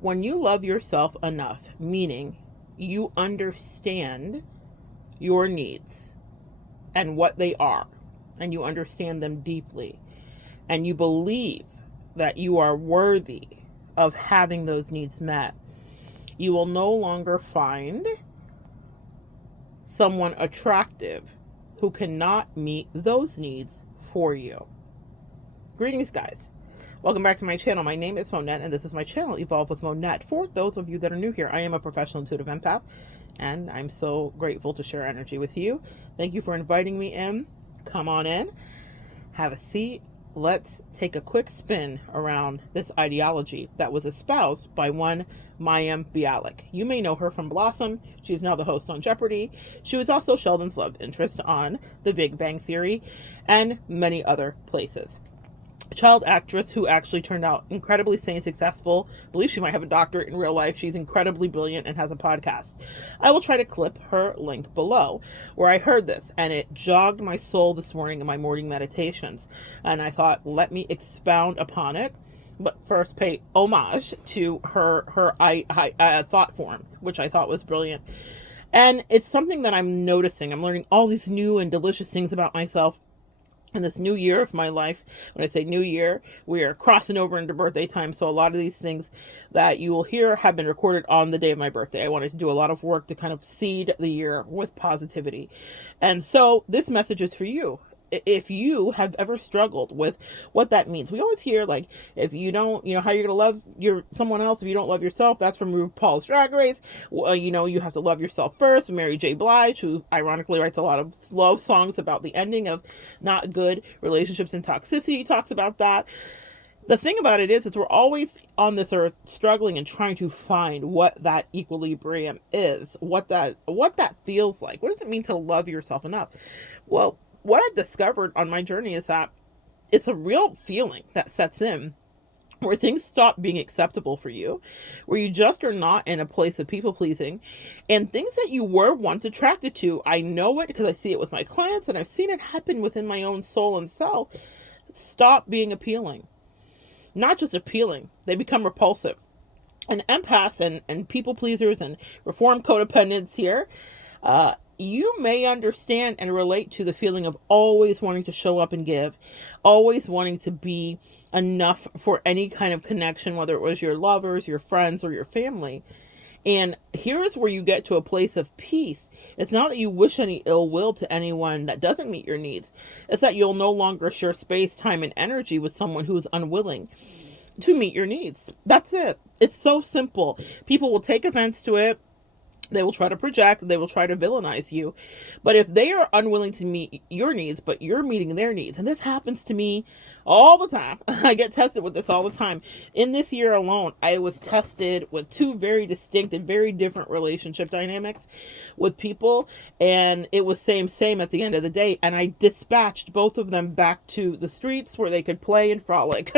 When you love yourself enough, meaning you understand your needs and what they are, and you understand them deeply, and you believe that you are worthy of having those needs met, you will no longer find someone attractive who cannot meet those needs for you. Greetings, guys. Welcome back to my channel. My name is Monette, and this is my channel, Evolve with Monette. For those of you that are new here, I am a professional intuitive empath, and I'm so grateful to share energy with you. Thank you for inviting me in. Come on in, have a seat. Let's take a quick spin around this ideology that was espoused by one Mayim Bialik. You may know her from Blossom. She's now the host on Jeopardy. She was also Sheldon's love interest on The Big Bang Theory and many other places. A child actress who actually turned out incredibly sane and successful. I believe she might have a doctorate in real life. She's incredibly brilliant and has a podcast. I will try to clip her link below where I heard this, and it jogged my soul this morning in my morning meditations. And I thought, let me expound upon it, but first pay homage to her thought form, which I thought was brilliant. And it's something that I'm noticing. I'm learning all these new and delicious things about myself in this new year of my life. When I say new year, we are crossing over into birthday time. So a lot of these things that you will hear have been recorded on the day of my birthday. I wanted to do a lot of work to kind of seed the year with positivity. And so this message is for you. If you have ever struggled with what that means, we always hear like, if you don't, how you're going to love someone else if you don't love yourself. That's from RuPaul's Drag Race. Well, you have to love yourself first. Mary J. Blige, who ironically writes a lot of love songs about the ending of not good relationships and toxicity, talks about that. The thing about it is we're always on this earth struggling and trying to find what that equilibrium is, what that feels like. What does it mean to love yourself enough? Well, what I've discovered on my journey is that it's a real feeling that sets in where things stop being acceptable for you, where you just are not in a place of people pleasing, and things that you were once attracted to. I know it because I see it with my clients, and I've seen it happen within my own soul and self. Stop being appealing. Not just appealing, they become repulsive. And empaths and people pleasers and reformed codependents here, you may understand and relate to the feeling of always wanting to show up and give, always wanting to be enough for any kind of connection, whether it was your lovers, your friends, or your family. And here's where you get to a place of peace. It's not that you wish any ill will to anyone that doesn't meet your needs. It's that you'll no longer share space, time, and energy with someone who is unwilling to meet your needs. That's it. It's so simple. People will take offense to it. They will try to project, they will try to villainize you. But if they are unwilling to meet your needs, but you're meeting their needs, and this happens to me all the time. I get tested with this all the time. In this year alone, I was tested with two very distinct and very different relationship dynamics with people, and it was same at the end of the day. And I dispatched both of them back to the streets where they could play and frolic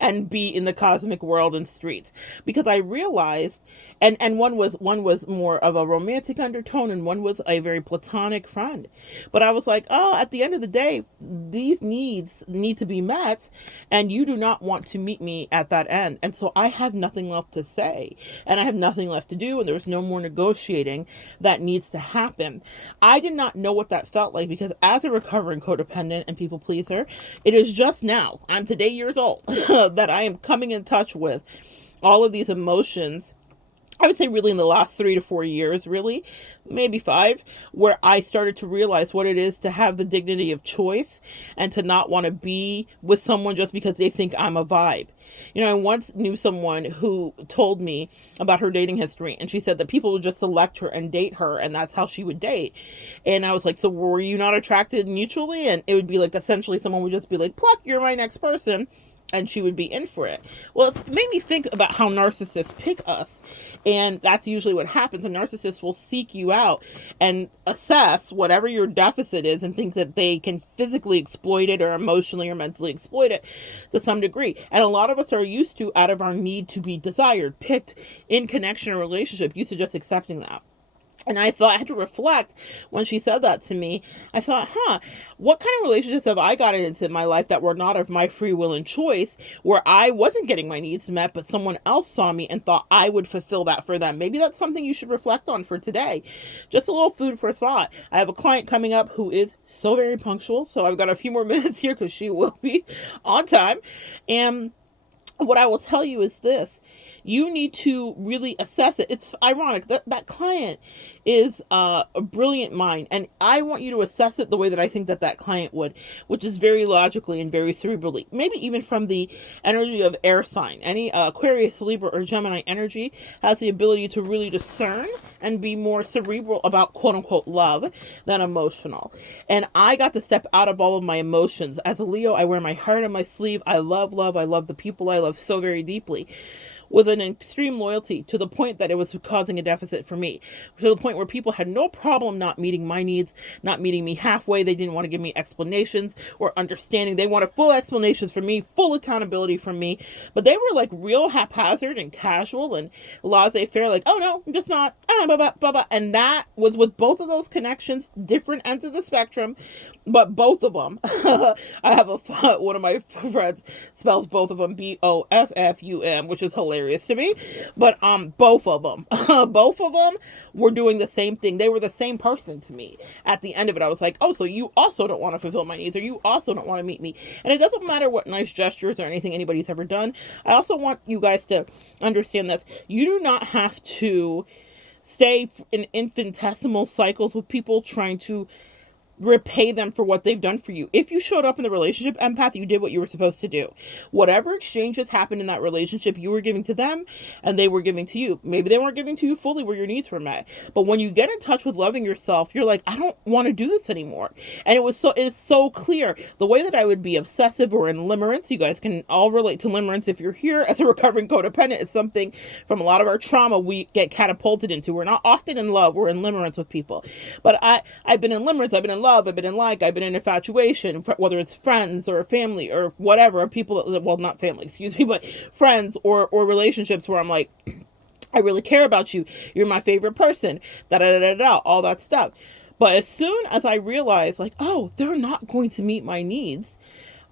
and be in the cosmic world and streets, because I realized, and one was more of a romantic undertone, and one was a very platonic friend. But I was like, oh, at the end of the day, these needs need to be met, and you do not want to meet me at that end. And so I have nothing left to say, and I have nothing left to do, and there's no more negotiating that needs to happen. I did not know what that felt like, because as a recovering codependent and people pleaser, it is just now, I'm today years old, that I am coming in touch with all of these emotions. I would say really in the last 3 to 4 years, really, maybe 5, where I started to realize what it is to have the dignity of choice and to not want to be with someone just because they think I'm a vibe. I once knew someone who told me about her dating history, and she said that people would just select her and date her, and that's how she would date. And I was like, so were you not attracted mutually? And it would be like, essentially someone would just be like, pluck, you're my next person. And she would be in for it. Well, it's made me think about how narcissists pick us. And that's usually what happens. A narcissist will seek you out and assess whatever your deficit is and think that they can physically exploit it or emotionally or mentally exploit it to some degree. And a lot of us are used to, out of our need to be desired, picked in connection or relationship, used to just accepting that. And I thought, I had to reflect when she said that to me. I thought, what kind of relationships have I gotten into in my life that were not of my free will and choice, where I wasn't getting my needs met, but someone else saw me and thought I would fulfill that for them? Maybe that's something you should reflect on for today. Just a little food for thought. I have a client coming up who is so very punctual, so I've got a few more minutes here because she will be on time. And what I will tell you is this: you need to really assess it. It's ironic that that client is a brilliant mind, and I want you to assess it the way that I think that that client would, which is very logically and very cerebrally, maybe even from the energy of air sign. Any Aquarius, Libra, or Gemini energy has the ability to really discern and be more cerebral about quote unquote love than emotional. And I got to step out of all of my emotions. As a Leo, I wear my heart on my sleeve. I love love. I love the people I love so very deeply, with an extreme loyalty, to the point that it was causing a deficit for me, to the point where people had no problem not meeting my needs, not meeting me halfway. They didn't want to give me explanations or understanding. They wanted full explanations from me, full accountability from me, but they were like real haphazard and casual and laissez-faire, like, oh no, I'm just not, blah, blah, blah, blah. And that was with both of those connections, different ends of the spectrum, but both of them. I have one of my friends spells both of them Boffum, which is hilarious to me. But both of them, both of them were doing the same thing. They were the same person to me. At the end of it, I was like, oh, so you also don't want to fulfill my needs, or you also don't want to meet me. And it doesn't matter what nice gestures or anything anybody's ever done. I also want you guys to understand this. You do not have to stay in infinitesimal cycles with people trying to repay them for what they've done for you. If you showed up in the relationship, empath, you did what you were supposed to do. Whatever exchanges happened in that relationship, you were giving to them and they were giving to you. Maybe they weren't giving to you fully where your needs were met. But when you get in touch with loving yourself, you're like, I don't want to do this anymore. And it's so clear. The way that I would be obsessive or in limerence, you guys can all relate to limerence if you're here as a recovering codependent. It's something from a lot of our trauma we get catapulted into. We're not often in love, we're in limerence with people. But I've been in limerence, I've been in love, I've been in I've been in infatuation, whether it's friends or family or whatever, people that, well, not family, excuse me, but friends or relationships where I'm like, I really care about you. You're my favorite person, all that stuff. But as soon as I realized, like, oh, they're not going to meet my needs,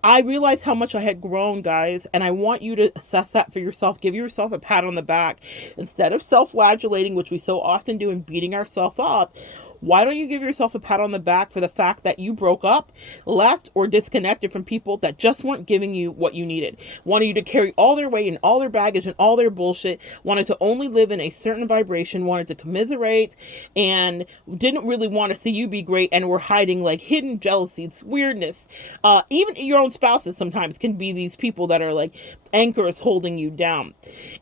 I realized how much I had grown, guys, and I want you to assess that for yourself. Give yourself a pat on the back. Instead of self-flagellating, which we so often do, and beating ourselves up, why don't you give yourself a pat on the back for the fact that you broke up, left, or disconnected from people that just weren't giving you what you needed, wanted you to carry all their weight and all their baggage and all their bullshit, wanted to only live in a certain vibration, wanted to commiserate, and didn't really want to see you be great, and were hiding like hidden jealousies, weirdness. Even your own spouses sometimes can be these people that are like anchors holding you down.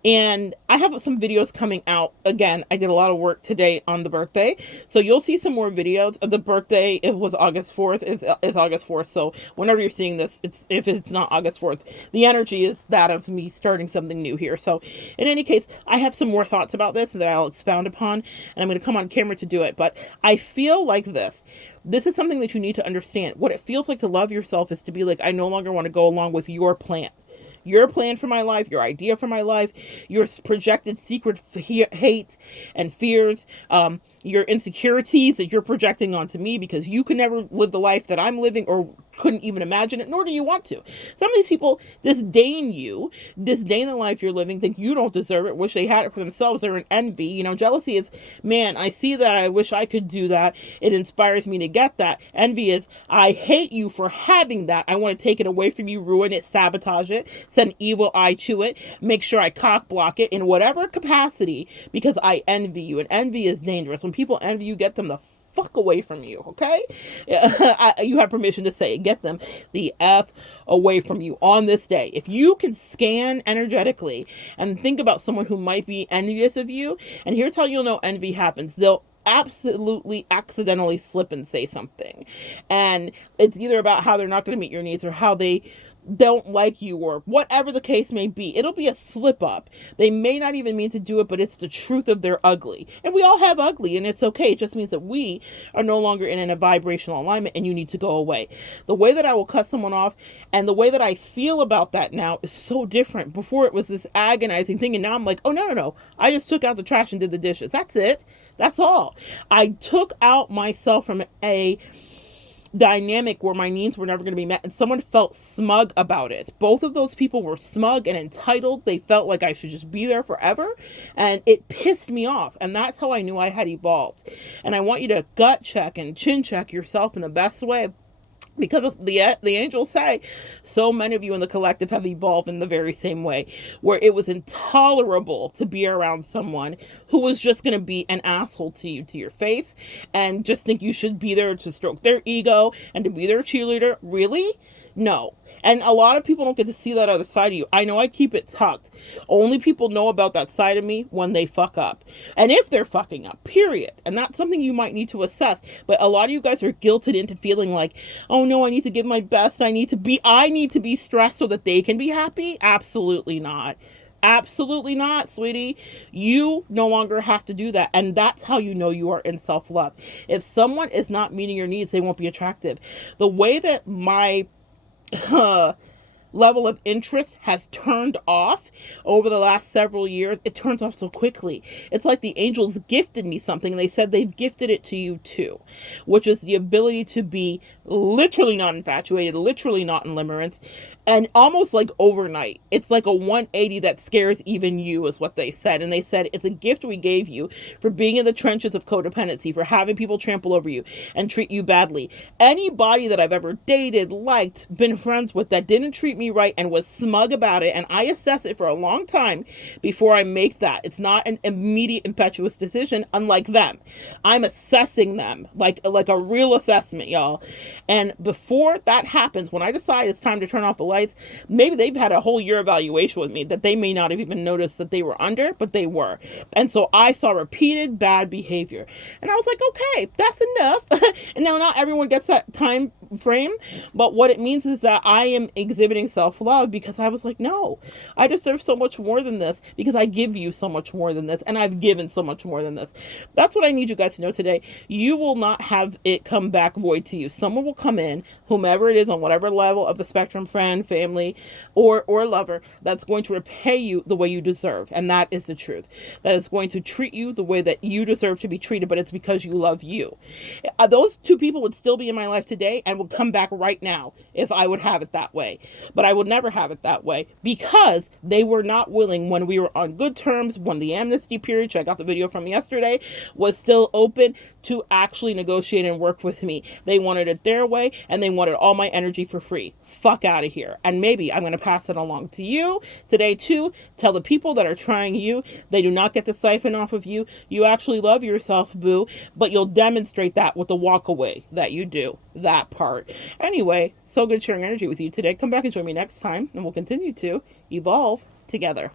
And I have some videos coming out. Again, I did a lot of work today on the birthday, so you'll see some more videos of the birthday. It was August 4th, is August 4th, so whenever you're seeing this, if it's not August 4th, the energy is that of me starting something new here. So in any case, I have some more thoughts about this that I'll expound upon, and I'm going to come on camera to do it. But I feel like this is something that you need to understand. What it feels like to love yourself is to be like, I no longer want to go along with your plan. Your plan for my life, your idea for my life, your projected secret hate and fears, your insecurities that you're projecting onto me because you can never live the life that I'm living or couldn't even imagine it, nor do you want to. Some of these people disdain you, disdain the life you're living, think you don't deserve it, wish they had it for themselves. They're in envy. You know, jealousy is, man, I see that, I wish I could do that. It inspires me to get that. Envy is, I hate you for having that. I want to take it away from you, ruin it, sabotage it, send evil eye to it, make sure I cock block it in whatever capacity because I envy you. And envy is dangerous. When people envy you, get them the fuck away from you, okay? You have permission to say it. Get them the F away from you on this day. If you can scan energetically and think about someone who might be envious of you, and here's how you'll know envy happens. They'll absolutely accidentally slip and say something. And it's either about how they're not going to meet your needs or how they don't like you or whatever the case may be. It'll be a slip up. They may not even mean to do it, but it's the truth of their ugly. And we all have ugly, and it's okay. It just means that we are no longer in a vibrational alignment and you need to go away. The way that I will cut someone off and the way that I feel about that now is so different. Before it was this agonizing thing, and now I'm like, oh, no. I just took out the trash and did the dishes. That's it. That's all. I took out myself from a dynamic where my needs were never going to be met, and someone felt smug about it. Both of those people were smug and entitled. They felt like I should just be there forever, and it pissed me off. And that's how I knew I had evolved. And I want you to gut check and chin check yourself in the best way, because the angels say so many of you in the collective have evolved in the very same way, where it was intolerable to be around someone who was just going to be an asshole to you, to your face, and just think you should be there to stroke their ego and to be their cheerleader. Really? No. And a lot of people don't get to see that other side of you. I know I keep it tucked. Only people know about that side of me when they fuck up. And if they're fucking up, period. And that's something you might need to assess. But a lot of you guys are guilted into feeling like, oh no, I need to give my best. I need to be stressed so that they can be happy. Absolutely not. Absolutely not, sweetie. You no longer have to do that. And that's how you know you are in self-love. If someone is not meeting your needs, they won't be attractive. The way that my level of interest has turned off over the last several years, it turns off so quickly. It's like the angels gifted me something, and they said they've gifted it to you too, which is the ability to be literally not infatuated, literally not in limerence, and almost like overnight. It's like a 180 that scares even you, is what they said. And they said it's a gift we gave you for being in the trenches of codependency, for having people trample over you and treat you badly. Anybody that I've ever dated, liked, been friends with that didn't treat me right and was smug about it, and I assess it for a long time before I make that. It's not an immediate impetuous decision, unlike them. I'm assessing them like a real assessment, y'all. And before that happens, when I decide it's time to turn off the lights, maybe they've had a whole year evaluation with me that they may not have even noticed that they were under, but they were. And so I saw repeated bad behavior, and I was like, okay, that's enough. And now not everyone gets that time frame, but what it means is that I am exhibiting self-love, because I was like, no, I deserve so much more than this, because I give you so much more than this, and I've given so much more than this. That's what I need you guys to know today. You will not have it come back void to you. Someone will come in, whomever it is, on whatever level of the spectrum, friend, family, or lover, that's going to repay you the way you deserve. And that is the truth. That is going to treat you the way that you deserve to be treated, but it's because you love you. Those two people would still be in my life today and would come back right now if I would have it that way. But I would never have it that way, because they were not willing, when we were on good terms, when the amnesty period, check out the video from yesterday, was still open, to actually negotiate and work with me. They wanted it their way, and they wanted all my energy for free. Fuck out of here. And maybe I'm going to pass it along to you today too. Tell the people that are trying you, they do not get to siphon off of you. You actually love yourself, boo, but you'll demonstrate that with the walk away that you do. That part. Anyway, so good sharing energy with you today. Come back and join me next time, and we'll continue to evolve together.